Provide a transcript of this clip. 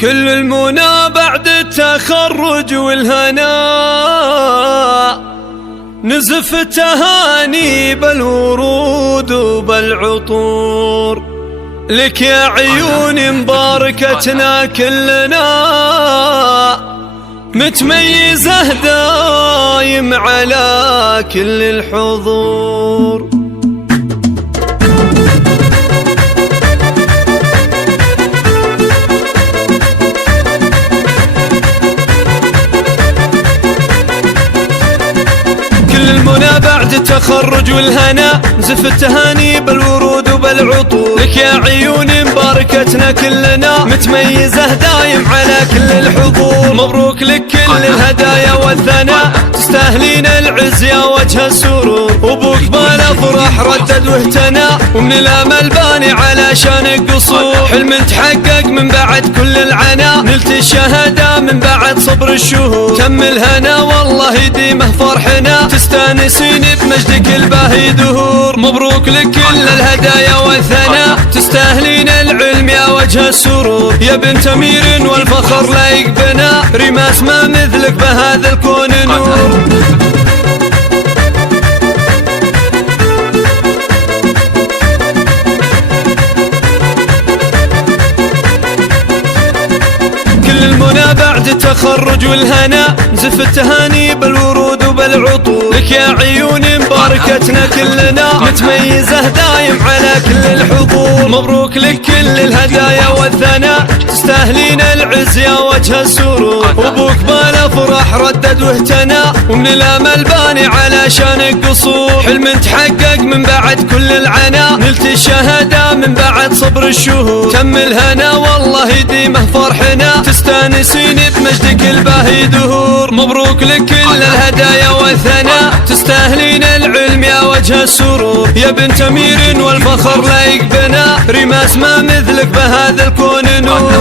كل المنى بعد التخرج والهناء، نزف التهاني بالورود وبالعطور، لك يا عيون مباركتنا كلنا، متميزة دايم على كل الحضور. كل المنى بعد التخرج والهنا، نزف التهاني بالورود وبالعطور، لك يا عيون مباركتنا كلنا، متميزة دايم على كل الحضور. مبروك لك كل الهدايا والثناء، تستاهلين العز يا وجه السرور، وبوك بالافراح ردد واهتنى، ومن الامل باني على شانك قصور. حلم تحقق من بعد كل العنا، نلت الشهادة من بعد صبر الشهور، تم الهنا والله يديمه فرحنا، تستانسين بمجدك الباهي دهور. مبروك لك كل الهدايا والثناء، تستاهلين العلم يا وجه السرور، يا بنت امير والفخر لايق بنا، رماس ما مثلك بهذا الكون نور. كل المنى بعد التخرج والهنا، نزف التهاني بالورود وبالعطور، لك يا عيون مباركتنا كلنا، متميزة دايم على كل الحضور. مبروك لك كل الهدايا والثناء، تستاهلين العز يا وجه السرور، وبوك بالافراح ردد واهتنى، ومن الامل باني على شانك قصور. حلم تحقق من بعد كل العنا، نلت الشهادة من بعد صبر الشهور، تم الهنا والله يديمه فرحنا، تستانسين بمجدك الباهي دهور. مبروك لك كل الهدايا والثناء، تستاهلين العلم يا وجه السرور، يا بنت امير والفخر لايق بنا، رماس ما مثلك بهذا الكون نور.